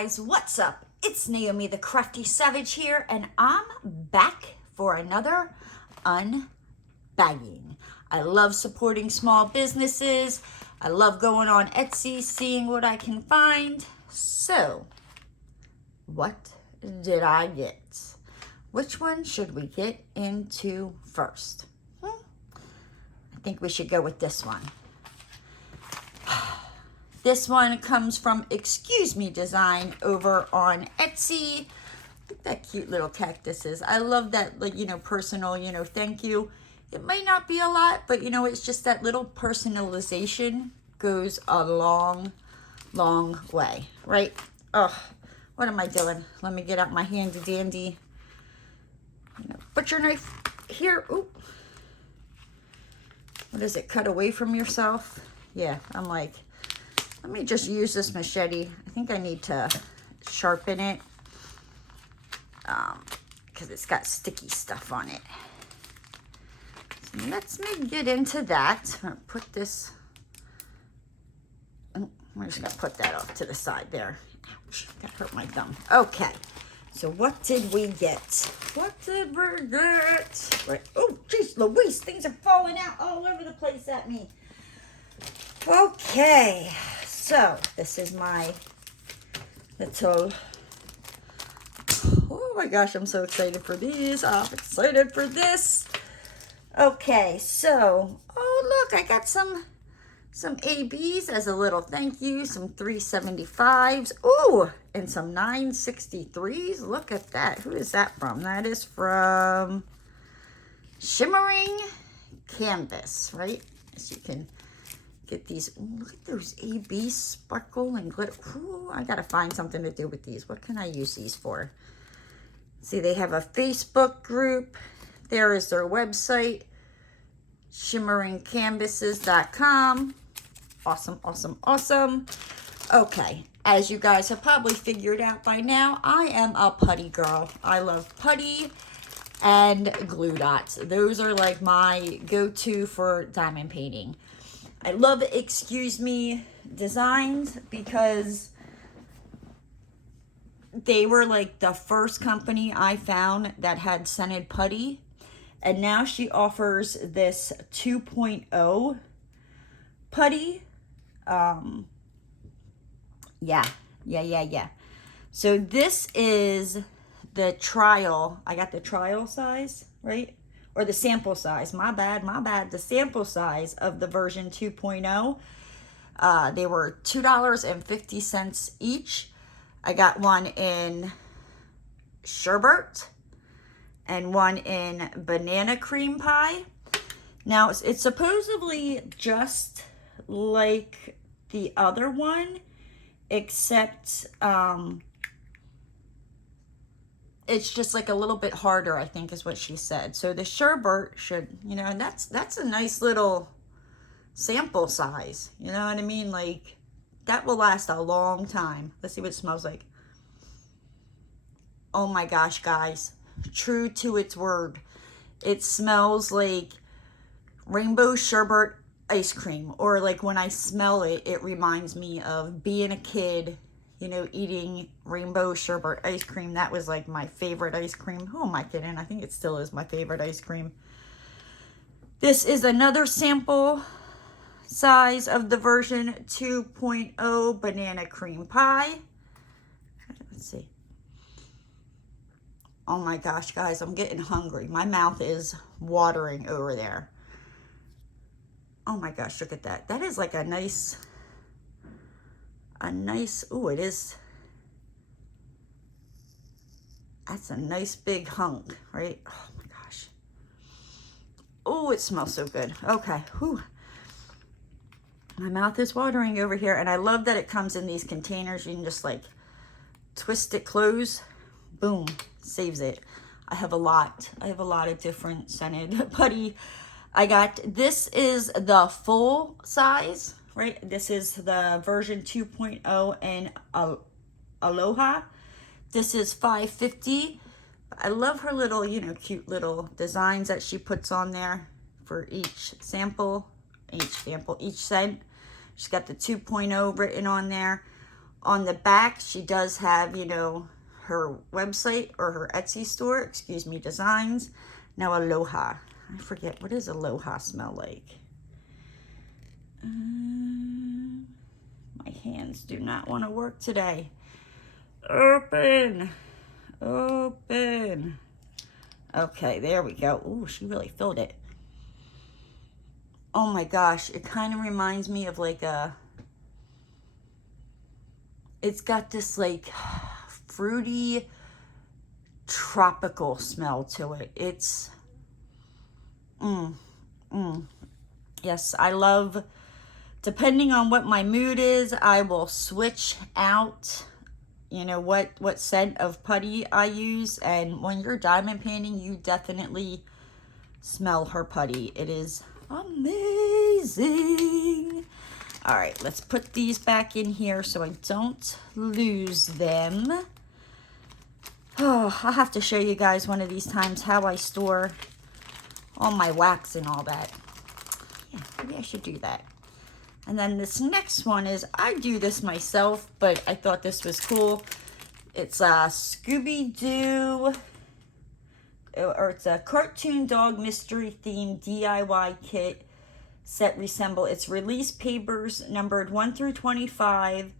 guys, what's up? It's Naomi the Crafty Savage here, and I'm back for another unbagging. I love supporting small businesses. I love going on Etsy, seeing what I can find. So, what did I get? Which one should we get into first? I think we should go with this one. This one comes from Excuse Me Design over on Etsy. Look at that cute little cactus is. I love that, like, personal, thank you. It might not be a lot, but, it's just that little personalization goes a long, long way, right? Oh, what am I doing? Let me get out my handy dandy butcher knife here. Ooh. What is it? Cut away from yourself? Yeah, I'm like, let me just use this machete. I think I need to sharpen it because it's got sticky stuff on it. So let's get into that. I'm gonna put this, we're just gonna put that off to the side there. Ouch, that hurt my thumb. Okay, so what did we get? What did we get? Right. Oh, geez, Louise, things are falling out all over the place at me. Okay, so this is my little, oh my gosh, I'm so excited for these. I'm excited for this. Okay, so, oh look, I got some ABs as a little thank you, some 375s, ooh, and some 963s. Look at that. Who is that from? That is from Shimmering Canvas, right? As you can get these. Ooh, look at those ABs sparkle and glitter. Ooh, I gotta find something to do with these. What can I use these for? See, they have a Facebook group. There is their website, shimmeringcanvases.com. Awesome, awesome, awesome. Okay, as you guys have probably figured out by now, I am a putty girl. I love putty and glue dots. Those are like my go-to for diamond painting. I love Excuse Me Designs because they were like the first company I found that had scented putty. And now she offers this 2.0 putty. Yeah. So this is the trial. I got the trial size, right? Or the sample size. My bad. The sample size of the version 2.0. They were $2.50 each. I got one in sherbet and one in banana cream pie. Now, it's supposedly just like the other one, except it's just like a little bit harder, I think is what she said. So the sherbet should, and that's a nice little sample size. You know what I mean? Like, that will last a long time. Let's see what it smells like. Oh my gosh, guys. True to its word. It smells like rainbow sherbet ice cream. Or like when I smell it, it reminds me of being a kid, eating rainbow sherbet ice cream. That was like my favorite ice cream. Who am I kidding? I think it still is my favorite ice cream. This is another sample size of the version 2.0 banana cream pie. Let's see. Oh my gosh, guys, I'm getting hungry. My mouth is watering over there. Oh my gosh, look at that. That is like a nice, ooh, it is. That's a nice big hunk, right? Oh my gosh. Oh, it smells so good. Okay, whew. My mouth is watering over here, and I love that it comes in these containers. You can just like twist it close, boom, saves it. I have a lot of different scented putty. This is the full size, right? This is the version 2.0 in Aloha. This is $5.50. I love her little, cute little designs that she puts on there for each sample, each scent. She's got the 2.0 written on there. On the back, she does have, you know, her website or her Etsy store, excuse me, designs. Now, Aloha. I forget, what does Aloha smell like? My hands do not want to work today. Open. Open. Okay, there we go. Ooh, she really filled it. Oh my gosh, it kind of reminds me of like a... It's got this like fruity, tropical smell to it. It's... Yes, I love... Depending on what my mood is, I will switch out, you know, what scent of putty I use. And when you're diamond painting, you definitely smell her putty. It is amazing. All right, let's put these back in here so I don't lose them. Oh, I'll have to show you guys one of these times how I store all my wax and all that. Yeah, maybe I should do that. And then this next one is, I do this myself, but I thought this was cool. It's a Scooby-Doo, or it's a cartoon dog mystery themed DIY kit set resemble. It's release papers numbered 1 through 25.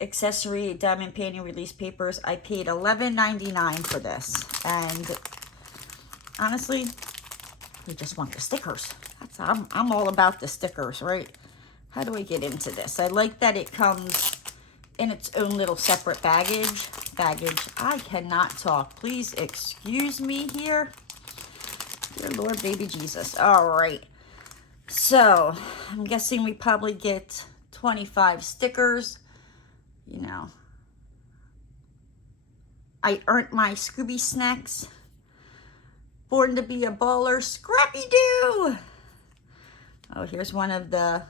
Accessory diamond painting release papers. I paid $11.99 for this. And honestly, you just want the stickers. I'm all about the stickers, right? How do I get into this? I like that it comes in its own little separate baggage. I cannot talk. Please excuse me here. Dear Lord, baby Jesus. All right. So, I'm guessing we probably get 25 stickers. You know, I earned my Scooby Snacks. Born to be a baller, Scrappy-Doo. Oh, here's one of the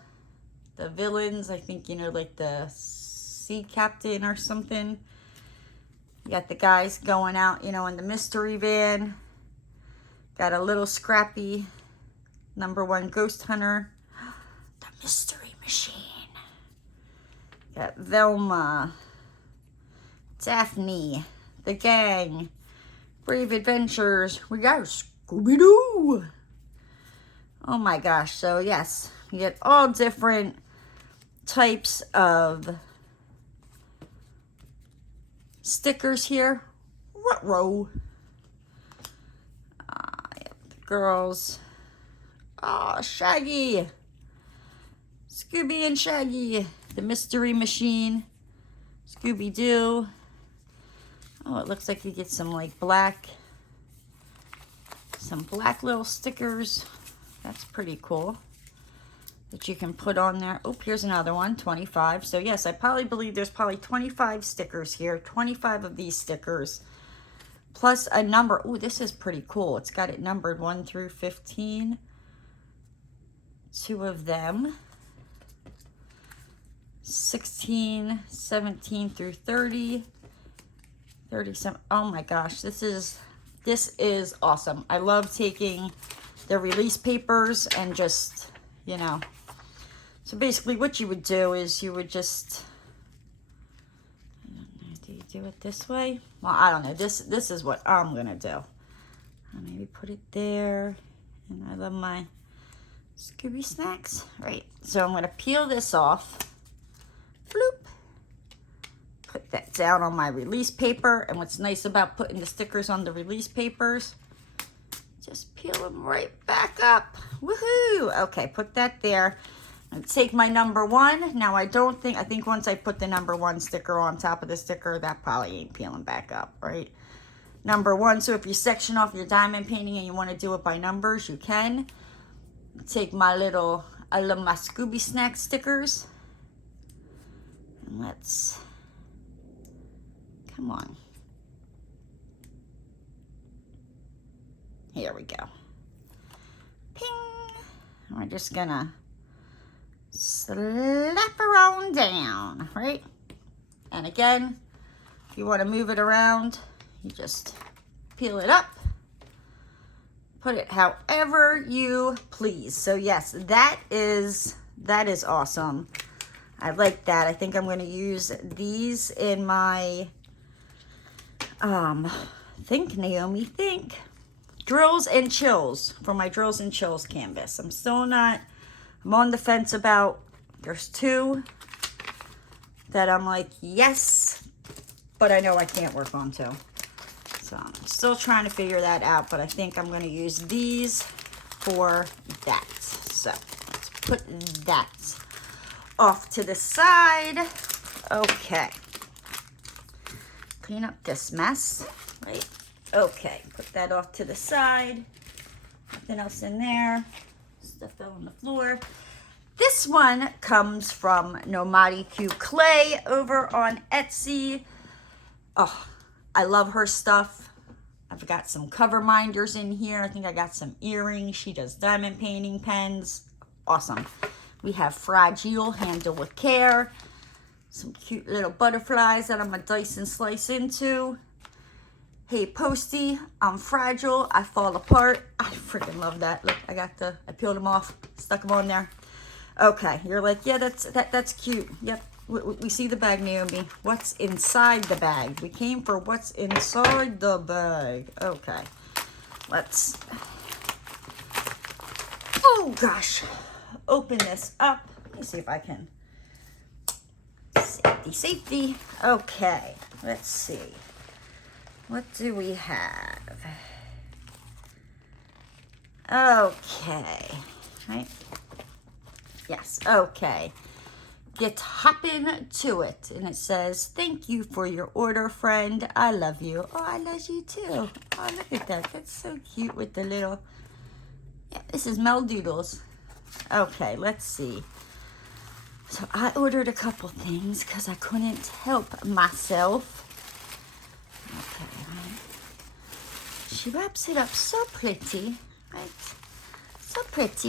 villains. I think, you know, like the sea captain or something. You got the guys going out, you know, in the mystery van. Got a little Scrappy, #1 ghost hunter. The mystery machine. Got Velma, Daphne, the gang, Brave Adventures. We got Scooby-Doo. Oh my gosh. So yes, you get all different types of stickers here. Ruh-roh. The girls. Oh, Shaggy. Scooby and Shaggy. The mystery machine. Scooby-Doo. Oh, it looks like you get some like some black little stickers. That's pretty cool that you can put on there. Oh, here's another one, 25. So yes, I probably believe there's probably 25 stickers here, 25 of these stickers, plus a number. Oh, this is pretty cool. It's got it numbered 1 through 15. 2 of them. 16, 17 through 30. 37. Oh my gosh, this is awesome. I love taking the release papers and just, you know. So basically what you would do is you would just, I don't know, do you do it this way? Well, I don't know. This is what I'm going to do. I'll maybe put it there. And I love my Scooby Snacks. Right. So I'm going to peel this off. Bloop. Put that down on my release paper. And what's nice about putting the stickers on the release papers, just peel them right back up. Woohoo! Okay, put that there. And take my #1. Now I think once I put the #1 sticker on top of the sticker, that probably ain't peeling back up, right? #1. So if you section off your diamond painting and you want to do it by numbers, you can. Take my little, I love my Scooby Snack stickers. And let's, come on. Here we go. Ping. We're just gonna slap her on down, right? And again, if you want to move it around, you just peel it up. Put it however you please. So yes, that is awesome. I like that. I think I'm going to use these in my, think drills and chills, for my drills and chills canvas. I'm on the fence about, there's two that I'm like, yes, but I know I can't work on two. So I'm still trying to figure that out, but I think I'm going to use these for that. So let's put that off to the side. Okay. Clean up this mess, right? Okay, put that off to the side. Nothing else in there. Stuff fell on the floor. This one comes from Nomadi Clay over on Etsy. Oh, I love her stuff. I've got some Coverminders in here. I think I got some earrings. She does diamond painting pens. Awesome. We have Fragile, Handle with Care. Some cute little butterflies that I'm going to dice and slice into. Hey, Posty, I'm fragile. I fall apart. I freaking love that. Look, I peeled them off, stuck them on there. Okay, you're like, yeah, that's cute. Yep, we see the bag, Naomi. What's inside the bag? We came for what's inside the bag. Okay, let's, oh gosh, open this up. Let me see if I can, safety. Okay, let's see. What do we have? Okay, right? Yes, okay. Get hopping to it. And it says, thank you for your order, friend. I love you. Oh, I love you too. Oh, look at that. That's so cute with the little, yeah, this is Mel Doodles. Okay, let's see. So I ordered a couple things because I couldn't help myself. Okay, right. She wraps it up so pretty, right? So pretty.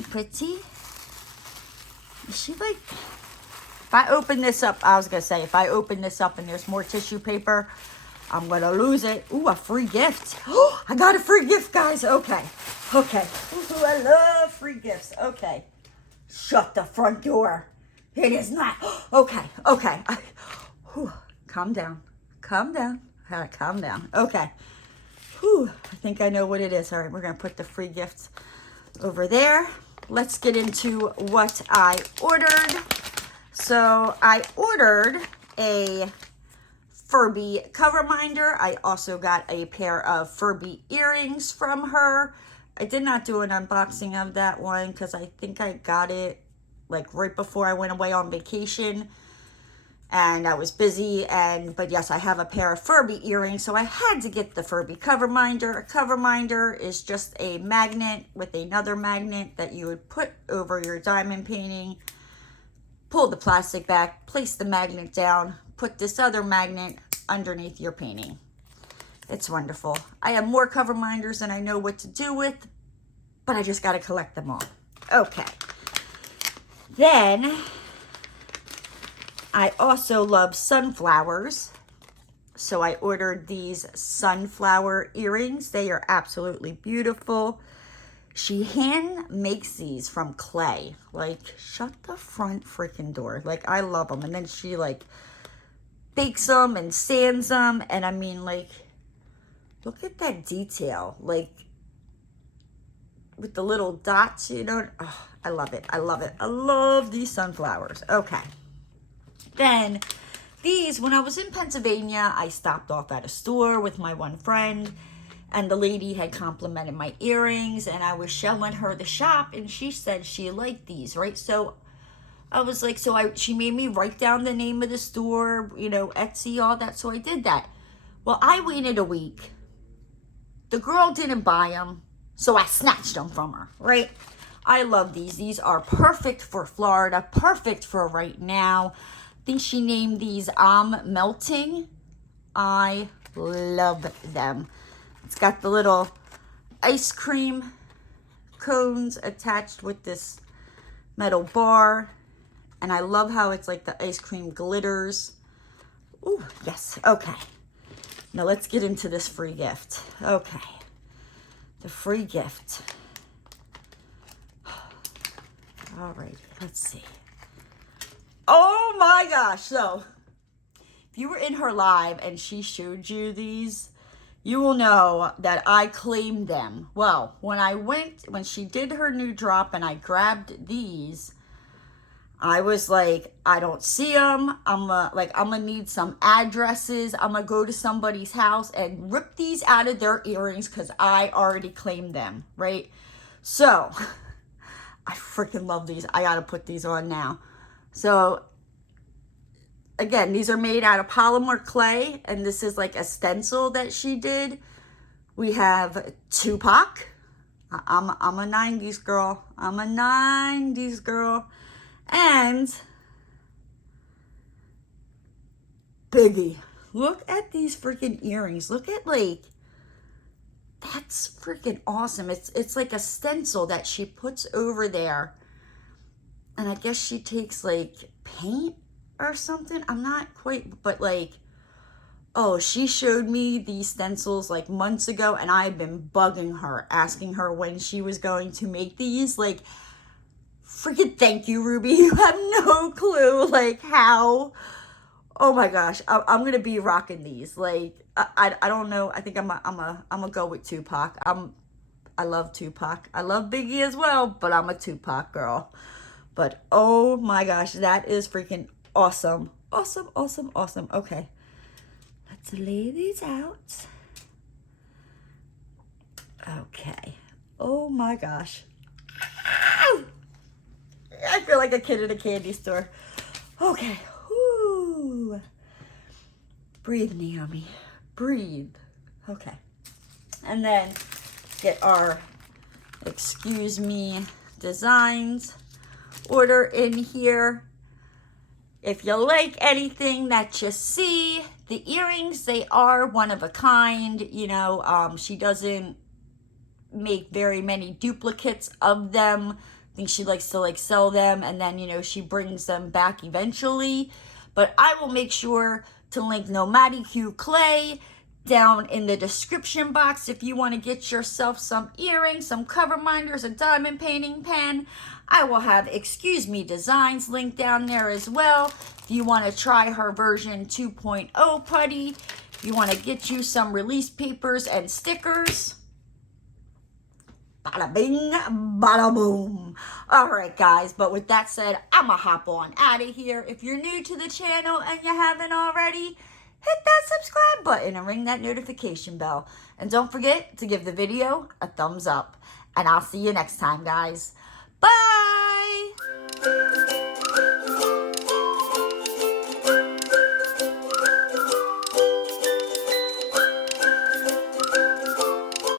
Is she like, if I open this up, I was going to say, if I open this up and there's more tissue paper, I'm going to lose it. Ooh, a free gift. Oh, I got a free gift, guys. Okay. Ooh, I love free gifts. Okay. Shut the front door. It is not. Okay. Calm down. All right, calm down. Okay. Whew, I think I know what it is. All right, we're going to put the free gifts over there. Let's get into what I ordered. So I ordered a Furby Coverminder. I also got a pair of Furby earrings from her. I did not do an unboxing of that one because I think I got it like right before I went away on vacation. And I was busy, but yes, I have a pair of Furby earrings, so I had to get the Furby Coverminder. A Coverminder is just a magnet with another magnet that you would put over your diamond painting, pull the plastic back, place the magnet down, put this other magnet underneath your painting. It's wonderful. I have more Coverminders than I know what to do with, but I just got to collect them all. Okay. Then I also love sunflowers, so I ordered these sunflower earrings. They are absolutely beautiful. She hand makes these from clay. Like, shut the front freaking door. Like, I love them. And then she, like, bakes them and sands them. And I mean, like, look at that detail. Like, with the little dots, you know. Oh, I love it. I love these sunflowers. Okay. Then these, when I was in Pennsylvania, I stopped off at a store with my one friend, and the lady had complimented my earrings, and I was showing her the shop, and she said she liked these, right? So I was like, she made me write down the name of the store, you know, Etsy, all that. So I did that. Well, I waited a week. The girl didn't buy them, so I snatched them from her, right? I love these. These are perfect for Florida, perfect for right now. I think she named these Melting. I love them. It's got the little ice cream cones attached with this metal bar. And I love how it's like the ice cream glitters. Ooh, yes. Okay. Now let's get into this free gift. Okay. The free gift. All right. Let's see. Oh my gosh. So if you were in her live and she showed you these, you will know that I claimed them. Well, when she did her new drop and I grabbed these, I was like, I don't see them. I'm gonna need some addresses. I'm gonna go to somebody's house and rip these out of their earrings because I already claimed them, right? So I freaking love these. I gotta put these on now. So again, these are made out of polymer clay, and this is like a stencil that she did. We have Tupac. I'm a 90s girl. I'm a 90s girl. And Biggie. Look at these freaking earrings. Look at, like, that's freaking awesome. It's like a stencil that she puts over there. And I guess she takes, like, paint or something. I'm not quite, but, like, oh, she showed me these stencils, like, months ago, and I've been bugging her, asking her when she was going to make these. Like, freaking thank you, Ruby. You have no clue, like, how. Oh my gosh, I'm gonna be rocking these. Like, I don't know. I think I'm gonna go with Tupac. I love Tupac. I love Biggie as well, but I'm a Tupac girl. But oh my gosh, that is freaking awesome. Awesome, awesome, awesome. Okay, let's lay these out. Okay. Oh my gosh. I feel like a kid in a candy store. Okay. Whoo. Breathe, Naomi. Breathe. Okay. And then get our excuse me designs order in here. If you like anything that you see, the earrings, they are one of a kind. You know, she doesn't make very many duplicates of them. I think she likes to, like, sell them, and then, you know, she brings them back eventually. But I will make sure to link Nomadi Q Clay down in the description box if you want to get yourself some earrings, some Coverminders, a diamond painting pen. I will have Excuse Me Designs linked down there as well. If you want to try her version 2.0 putty, if you want to get you some release papers and stickers. Bada bing, bada boom. All right, guys. But with that said, I'm going to hop on out of here. If you're new to the channel and you haven't already, hit that subscribe button and ring that notification bell. And don't forget to give the video a thumbs up. And I'll see you next time, guys. Bye.